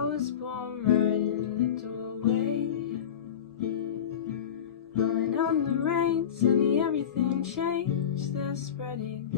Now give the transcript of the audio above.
I was born right in the doorway, blowing on the rain, suddenly everything changed. They're spreading